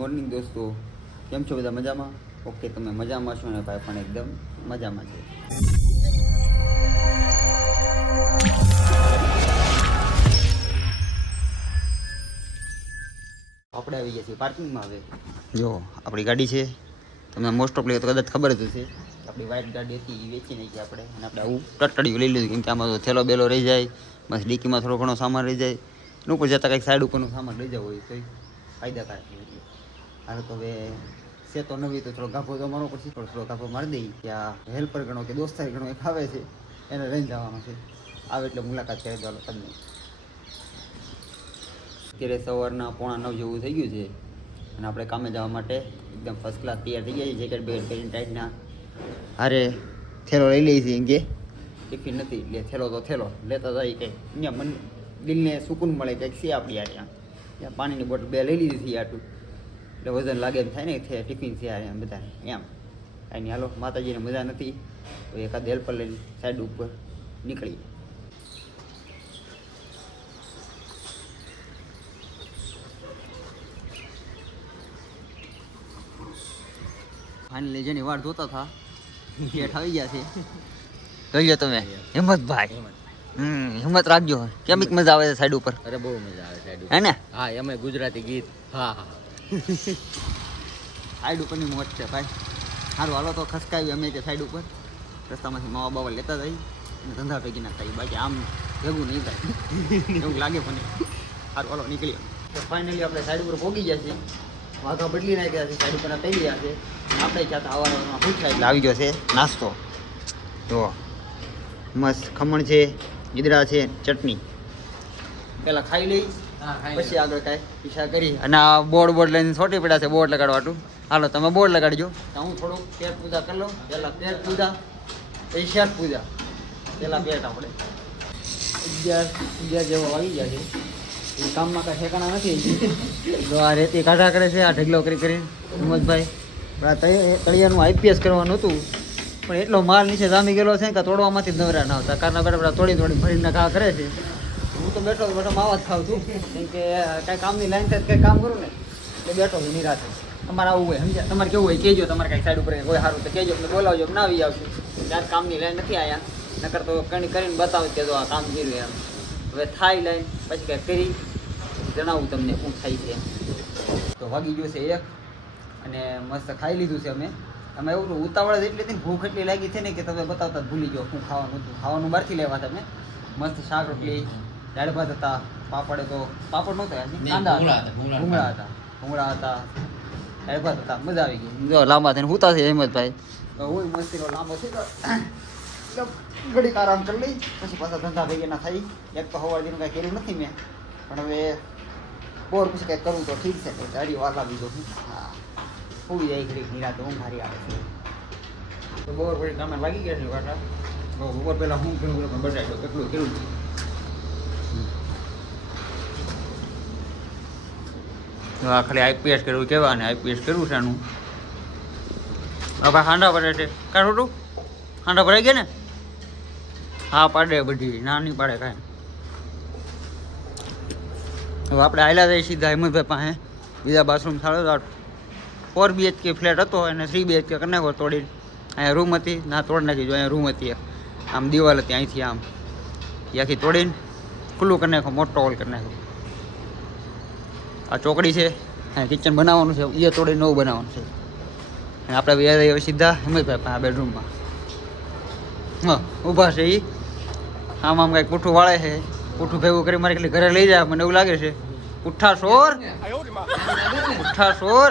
Morning દોસ્તો, કેમ છો બધા? મજામાં? ઓકે, તમે મજામાં છો ને? ભાઈ પણ એકદમ મજામાં છે. આપણે આવી ગયા છીએ પાર્કિંગમાં. હવે જો આપણી ગાડી છે, તમને મોસ્ટ ઓફ તો કદાચ ખબર જ હશે. આપણી વ્હાઇટ ગાડી હતી એ વેચી નાખી આપણે, અને આપણે આવું ટટડિયું લઈ લીધું, કેમ કે આમાં તો થેલો બેલો રહી જાય, બસ ડીકીમાં થોડો ઘણો સામાન રહી જાય, એનું ઉપર જતાં કંઈક સાઈડ ઉપરનું સામાન લઈ જવું હોય તો ફાયદાકારક એટલે. હાલ તો હવે છે તો નવી, તો થોડો ગાભો તો મારવો પડશે. થોડો ગાભો મારી દઈ ત્યાં હેલ્પર ગણો કે દોસ્તાર ગણો એક આવે છે, એને લઈને જવાનો છે. આવે એટલે મુલાકાત કરી દો તમને. અત્યારે સવારના 8:45 જેવું થઈ ગયું છે, અને આપણે કામે જવા માટે એકદમ ફર્સ્ટ ક્લાસ તૈયાર થઈ ગયા છે. જેકેટ બેકેટ પહેરીને ટાઈટના હારે થેલો લઈ લઈએ છીએ. કે ટિફિન નથી એટલે થેલો તો થેલો લેતા જાય, કંઈક અહીંયા મન દિલને સુકૂન મળે, કંઈક છે આપણી યાર. ત્યાં પાણીની બોટલ 2 લઈ લીધી છે આટલું, એટલે વજન લાગે એમ થાય ને ટિફિન છે યાર એમ બધાને એમ કાંઈ. હાલો, માતાજીને મજા નથી તો એકાદ હેલ્પર લઈને સાઈડ ઉપર નીકળીએ. ફાઇનલી જેની વાટ જોતા હતા શેઠ આવી ગયા છે. જોઈ લો તમે, હિંમતભાઈ. હિંમત રાખજો. કેમ મજા આવે છે સાઈડ ઉપર? અરે બહુ મજા આવે સાઈડ ઉપર. હે ને? હા, એમાં ગુજરાતી ગીત. હા હા સાઈડ ઉપરની મોજ છે ભાઈ. સારું, હાલો તો ખસકાવી અમે કે સાઈડ ઉપર રસ્તામાંથી માવા બાવા લેતા જઈ અને ધંધા ભેગી ના થાય. બાકી આમ ભેગું નહીં થાય એવું લાગે મને. સારું, હાલો નીકળીએ. તો ફાઇનલી આપણે સાઈડ ઉપર પહોંચી ગયા છીએ. વાઘા બદલી નાખ્યા છે, સાઈડ ઉપર થઈ ગયા છે. આપણે ક્યાં આવવામાં પૂછાય એટલે આવી ગયો છે નાસ્તો. જો મસ્ત ખમણ છે, ઈદડા છે, ચટણી. પહેલાં ખાઈ લઈ, પછી આગળ કાંઈ ઈચ્છા કરી. અને આ બોર્ડ લઈને છોટી પડ્યા છે બોર્ડ લગાડવાટું. હાલો તમે બોર્ડ લગાડજો. હું થોડુંક પેટ પૂજા કરી લઉં. પહેલાં પેટ પૂજા, પછી શેઠ પૂજા. પહેલાં પેટ આપણે 11 જેવો આવી ગયા છે. એ કામમાં કાંઈ ઠેકાણા નથી. જો આ રેતી કાઢા કરે છે, આ ઢગલો કરીને હિંમતભાઈ. તળિયાનું આઈપીએસ કરવાનું હતું, પણ એટલો માલ નીચે જામી ગયેલો છે કે તોડવામાંથી જ નવરા ના આવતા. કારના બેટા તોડી ભરીને ઘા કરે છે. હું તો બેઠો માવા જ ખાઉં છું, કેમ કે કાંઈ કામની લાઈન થાય કંઈ કામ કરું ને એટલે બેઠો છું નિરાશે. તમારે આવું હોય સમજ્યા? તમારે કેવું હોય કહેજો. તમારે કાંઈ સાઈડ ઉપર કોઈ સારું તો કહેજો, એટલે બોલાવજો. ના આવી આવશું ત્યારે કામની લાઈન નથી આવ્યા, નકર તો કરીને બતાવી કે જો આ કામ કર્યું એમ. હવે થાય લાઈન પછી કાંઈ કરી જણાવું તમને શું થાય છે. તો વાગી ગયો છે 1 અને મસ્ત ખાઈ લીધું છે અમે. અમે એવું ઉતાવળ જ એટલી હતી ને, ભૂખ એટલી લાગી છે ને કે તમે બતાવતા જ ભૂલી ગયો શું ખાવાનું હતું. ખાવાનું બહારથી લેવા તમે. મસ્ત શાક રોટલી, દાળ ભાત હતા, પાપડ તો પાપડ નહોતા, કાંદા હતા, ભૂંગળા હતા, દાળ ભાત હતા. મજા આવી ગઈ. જો લાંબા થઈને હુતા છે હિંમતભાઈ. હું મસ્તીનો લાંબો છે તો ઘડીક આરામ કરી લઈ, પછી પાછા ધંધા ભેગી ના થઈ. એક તો સવારથી કાંઈ કર્યું નથી મેં, પણ હવે બોર પછી કંઈક કરવું તો ઠીક છે. કંઈક ગાડી વાર લાગી દઉં. હા, સુઈ જાય ઘડીક નિરાતે, ઊંઘ હારી આવે છે. તો બોર પછી તમે વાગી ગયા છે કાંટા. બપોર પહેલાં હું કર્યું પણ બટાડ્યો કેટલું કર્યું છે. આ ખાલી આઈપીએસ કર્યું કહેવા, ને આઈપીએસ કર્યું છે આનું. હવે હાંડા ભરે છે કાં છોટું? હાંડા ભરાઈ ગયા ને? હા પાડે બધી, ના નહીં પાડે કાંઈ. હવે આપણે આવેલા જઈએ સીધા હિંમતભાઈ પાસે. બીજા બાથરૂમ સારો 4 BHK ફ્લેટ હતો અને 3 BHK કરી નાખો તોડીને. અહીંયા રૂમ હતી, ના તોડી નાખી. જો અહીંયા રૂમ હતી, આમ દિવાલ હતી, અહીંથી આમ એ આખી તોડીને ખુલ્લું કરી નાખો, મોટો હોલ કરી નાખો. આ ચોકડી છે, અહીંયા કિચન બનાવવાનું છે, એ તોડીને નવું બનાવવાનું છે. અને આપણે હવે સીધા હિંમતભાઈ પાસે બેડરૂમમાં. હા, ઊભા છે એ. આમ આમ કાંઈક પૂઠું વાળે છે. પૂઠું ભેગું કરી મારે એટલે ઘરે લઈ જાય મને એવું લાગે છે. ઉઠા સોર, ઉઠા સોર.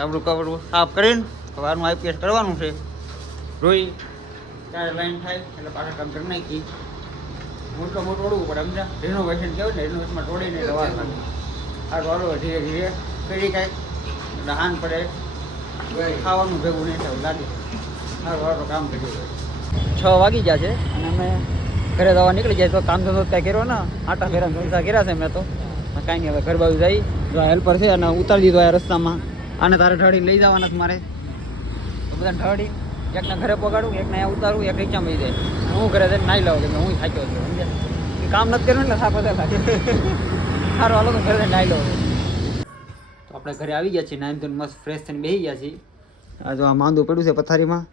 આપણું કવડું સાફ કરીને સવારનું આઈપીએસ કરવાનું છે. રોઈ ત્યારે લાઈન થાય એટલે પાછા કામ કરી નાખી. મોટું તોડવું પડે સમજા. રિનોવેશન કહેવાય ને, રિનોવેશનમાં તોડીને દવા નાખી. આ વાળો ધીરે ધીરે કરી કાંઈક એટલે હાન પડે, ખાવાનું ભેગું નહીં થયું લાગે. સારું વાળો કામ કર્યું. 6 વાગી ગયા છે અને અમે ઘરે દવા નીકળી જાય. તો કામ ધંધો ત્યાં કર્યો ને, આટા ફેરા ધંધા કર્યા છે મેં તો. કાંઈ નહીં, હવે ઘર બાજુ જઈ. જો હેલ્પર છે અને ઉતારી દીધો આ રસ્તામાં. આને તારે ઢળી લઈ જવાના છે મારે. તો બધા ઢળી એકને ઘરે પગાડું, એકને અહીંયા ઉતારું, એક રીચામાં જાય. હું ઘરે જઈને નાહી લઉં કે હું થાક્યો છું સમજ્યા. કામ નથી કર્યું એટલે થાક વધારે લાગે. સારું હાલો તો ઘરે જઈને નાહી લઉં. તો આપણે ઘરે આવી ગયા છીએ નાઈન ધોઈને મસ્ત ફ્રેશ થઈને બેસી ગયા છીએ આ જો આ માંદું પડ્યું છે પથારીમાં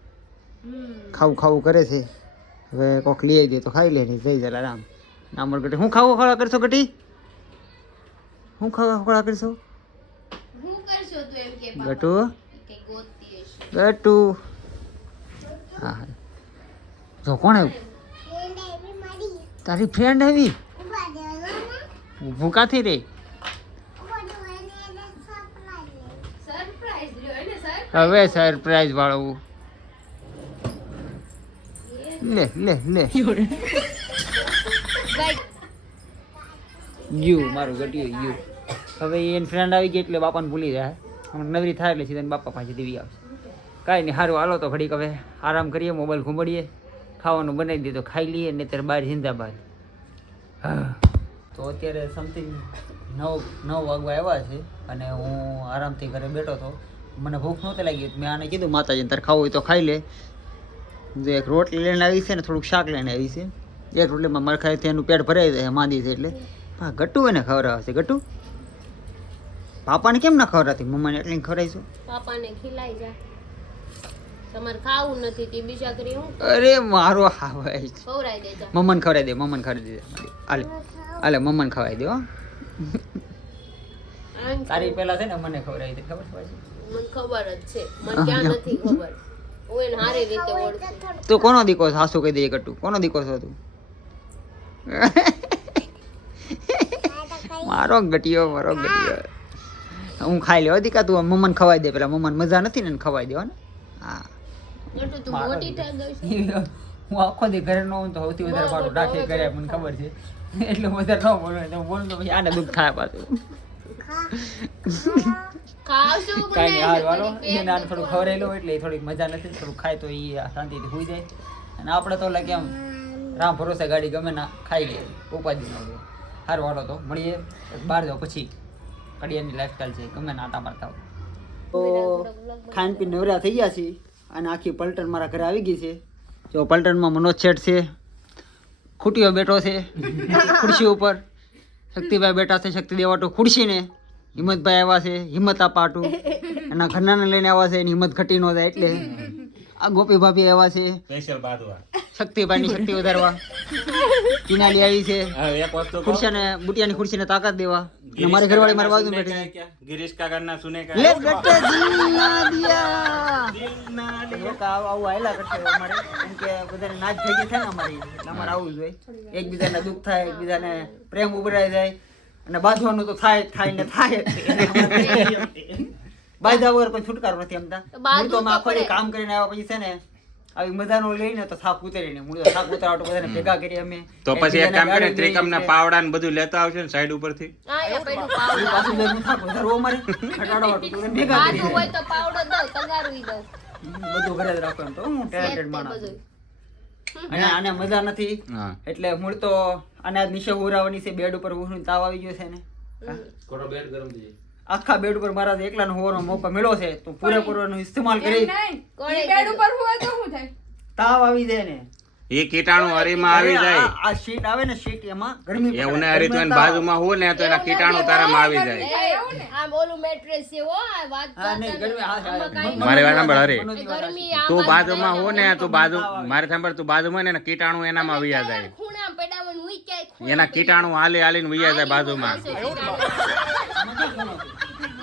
ખાવું ખાવું કરે છે હવે કોક લઈ આવી દે તો ખાઈ લે ને જઈ જરા રામ નામર ગટી હું ખાવું ખોળા કરશો ગટી હું ખાવા ખોળા કરશો ગટુ ગટુ હા જો કોણ આવ્યું તારી ફ્રેન્ડ આવી ઊભું કાથી રે હવે સરપ્રાઈઝ વાળું લે લે લે યુ મારું ગટ્યું યુ હવે એની ફ્રેન્ડ આવી ગઈ એટલે બાપાને ભૂલી જાય હમણાં નવરી થાય એટલે સીધા બાપા પાસે દેવી આવશે કાંઈ નહીં સારું હાલો તો ઘડીક હવે આરામ કરીએ મોબાઈલ ઘૂંબડીએ ખાવાનું બનાવી દઈએ તો ખાઈ લઈએ ને ત્યારે બહાર જિંદાબાદ તો અત્યારે સમથિંગ 9 વાગવા આવ્યા છે અને હું આરામથી ઘરે બેઠો હતો મને ભૂખ નહોતી લાગી મેં આને કીધું માતાજીને તારે ખાવું હોય તો ખાઈ લે જે એક રોટલી લઈને આવી છે ને થોડુંક શાક લઈને આવી છે એક રોટલીમાં મારે ખાઈ એનું પેટ ભરાઈ જાય માંદી છે એટલે હા ગટ્ટુ એને ખવડાવશે ગટ્ટુ પાપાને કેમ ના ખવડાવતી મમ્માને એટલી ખવડાવીશું પાપાને ખીલાઈ જા તમારે ખાવું નથી તે બીજા કરી હું અરે મારો આવે ખવરાઈ દેજો મમ્માને ખવડાવી દે મમ્માને ખવડાવી દે હાલે હાલે મમ્માને ખવડાવી દે હો તારી પહેલા છે ને મને ખવડાવી દે ખબર છે મને ખબર જ છે મને ક્યાં નથી ખબર હું એને સારી રીતે ઓળખું તું કોનો દીકો છે હાસુ કહી દે ગટ્ટુ કોનો દીકો છો તું મારો ગટિયો હું ખાઈ લેવા દીકા તું મમ્માને ખવાઈ દે પેલા મમ્માને મજા નથી ને ખવાઈ દેવા ને હા ગટુ તું મોટી થઈ ગઈ છે હું આખો દી ઘરે ન હોઉં તો સૌથી વધારે પાડું ડાકે કરે મને ખબર છે એટલે વધારે ન બોલું તો બોલું તો પછી આને દુઃખ થાય પાછું ખાવશું કાંઈ નહીં હાર વાળો એને આને થોડું ખવડાવેલું એટલે એ થોડીક મજા નથી થોડુંક ખાય તો એ શાંતિથી સુઈ જાય અને આપણે તો લાગે આમ રામ ભરોસે ગાડી ગમે ના ખાઈ લે ઉપાધિ ન હોય હાર વાળો તો મળીએ બહાર જાઓ પછી કડિયાની લાઈફસ્ટાઈલ છે ગમે ના આટા મારતા હોય તો ખાન પીને નવરા થઈ ગયા છીએ અને આખી પલટન મારા ઘરે આવી ગઈ છે જો પલટનમાં મનોજ શેઠ છે ખૂટીઓ બેઠો છે ખુરશી ઉપર શક્તિભાઈ બેઠા છે શક્તિ દેવાટું ખુરશીને હિંમતભાઈ આવ્યા છે હિંમત આપાટું એના ઘરનાને લઈને આવ્યા છે એની હિંમત ઘટી ન જાય એટલે આ ગોપી ભાભી આવ્યા છે શક્તિભાઈની શક્તિ વધારવા કિનાલી આવી છે ખુરશીને બુટિયાની ખુરશીને તાકાત દેવા અને મારી ઘરવાળી મારી બાજુ બેઠી છે गिरीश का करना सुने का લે ગટ્ટે દિલ ના દિયા લોકો આવું આયલા કરશે અમારે કેમ કે બધાને નાચ ભેગી થાય ને અમારી એટલે અમારે આવું જોઈએ એકબીજાને દુઃખ થાય એકબીજાને પ્રેમ ઉભરાઈ જાય અને બાંધવાનું તો થાય ને થાય બાંધ્યા વગર કોઈ છુટકારો નથી અમતા હું તો આખો દી કામ કરીને આવ્યા પછી છે ને આવી મજાનો લઈને તો થાક ઉતરી ને મૂળ થાક ઉતરાવટો બધાને ભેગા કરી અમે તો પછી એક કામ કરે ત્રિકમ ના પાવડા ને બધું લેતા આવશે ને સાઈડ ઉપરથી આયા પેડું પાવડર પાછું બેનું થાક વધારવો અમારે ખટાડો વાટું તો ભેગા કરી બાજુ હોય તો પાવડર દઉં તગારું દઉં બધું ઘરે જ રાખો એમ તો હું ટેલેન્ટેડ માણસ છું. અને આને મજા નથી હા એટલે મૂળ તો આને આજ નીચે ઉરાવવાની છે બેડ ઉપર ઉઠીને તાવ આવી ગયો છે ને આખા બેડ ઉપર મારા એકલાનો હોવાનો મોકો મળ્યો છે તો પૂરેપૂરો એનો ઇસ્તેમાલ કરી કોણે બેડ ઉપર હોય તો શું થાય તાવ આવી જાય ને એ કીટાણુ હરીમાં આવી જાય આ શીટ આવે ને શીટ એમાં ગરમી પડે. એવું ને હરી તો એની બાજુમાં હોય ને તો એના કીટાણુ તારામાં આવી જાય આમ ઓલું મેટ્રેસ છે હો આ વાત હા નહીં ગરમી હા મારે વાત સાંભળ હરી ગરમી તું બાજુમાં હો ને તું બાજુ મારે સાંભળ તું બાજુમાં ને એના કીટાણુ એનામાં વયા જાય ખૂણા પેડાવન હુઈ ક્યાંય એના કીટાણુ હાલી હાલીને વયા જાય બાજુમાં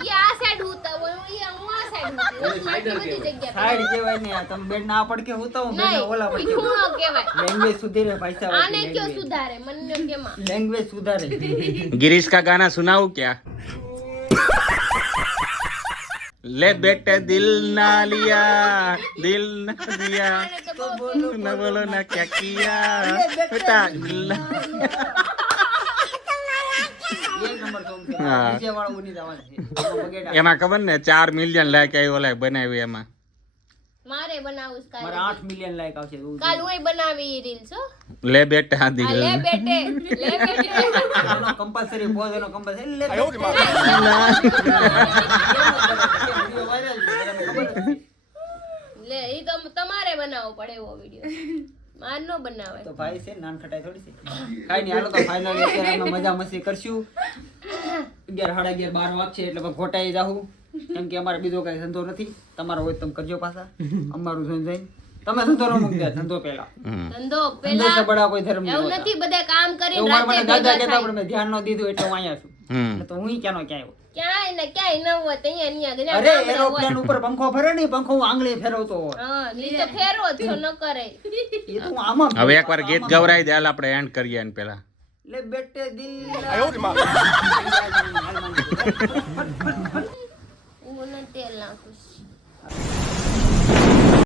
ઈ આ સાઈડ હોતા હોય હું આ સાઈડ હોતી બધી જગ્યા સાઈડ કહેવાય ને આ તમે બેડ ના પડકે હું તો હું બેડ ઓલા નહીં પડકે ખૂણો કહેવાય લેંગ્વેજ સુધરે ભાઈ સાહેબ આને કયો સુધારે મને કેમાં લેંગ્વેજ સુધારે गिरीश का गाना सुनाऊं क्या ले बेटे दिल ना लिया दिल ना दिया न बोलो ना क्या किया बेटा दिल ना એક નંબર સોંગ છે હા. નીચે વાળો ઉની જવાનું છે બગેડા એમાં ખબર ને 4 મિલિયન લાઈક આવી ઓલા બનાવી એમાં મારે બનાવું છે મારે કાલ 8 મિલિયન લાઈક આવશે એવું કાલ હું બનાવી રીલ્સ હો ले बेटा दिल લે બેટે આનો કમ્પલસરી પોઝ એનો કમ્પલસરી લે લે ઈ તો તમારે બનાવવો પડે એવો વિડિયો માર નો બનાવાય તો ભાઈ છે નાન ખટાઈ થોડી છે કાઈ નહીં હાલો તો ફાઇનલી અત્યારે અમે મજા મસ્તી કરશું 11 11:30 12 વાગશે એટલે પછી ઘોટાઈ જાહું કેમ કે અમારે બીજો કઈ ધંધો નથી તમારો હોય તમે કરજો પાછા અમારું જોઈને જઈને તમે ધંધો ન મૂકી દે ધંધો પહેલા ધંધો ધંધો પેલા છે બડા કોઈ ધર્મ એવું નહીં નથી બધા કામ કરીને એવું મારા રાતે મને દાદા ભેગા કહેતા થાય. પણ મેં ધ્યાન ન દીધું એટલે હું અહીંયા છું હમ એટલે તો હું ક્યાંનો ક્યાં આવ્યો ક્યાંય ને ક્યાંય ન હોત અહીંયા ન્યા અરે ગામડે હોય. એરોપ્લેન ઉપર પંખો ફરે નહીં પંખો હું આંગળી ફેરવતો હોય હા ની તો ફેરવો જ છો ન કરે એ તો હું આમાં હવે એકવાર ગીત ગવરાઈ દે હાલ આપણે એન્ડ કરીએ એને પેલા લે બેટે દિલ હું તેલ નાખું છું.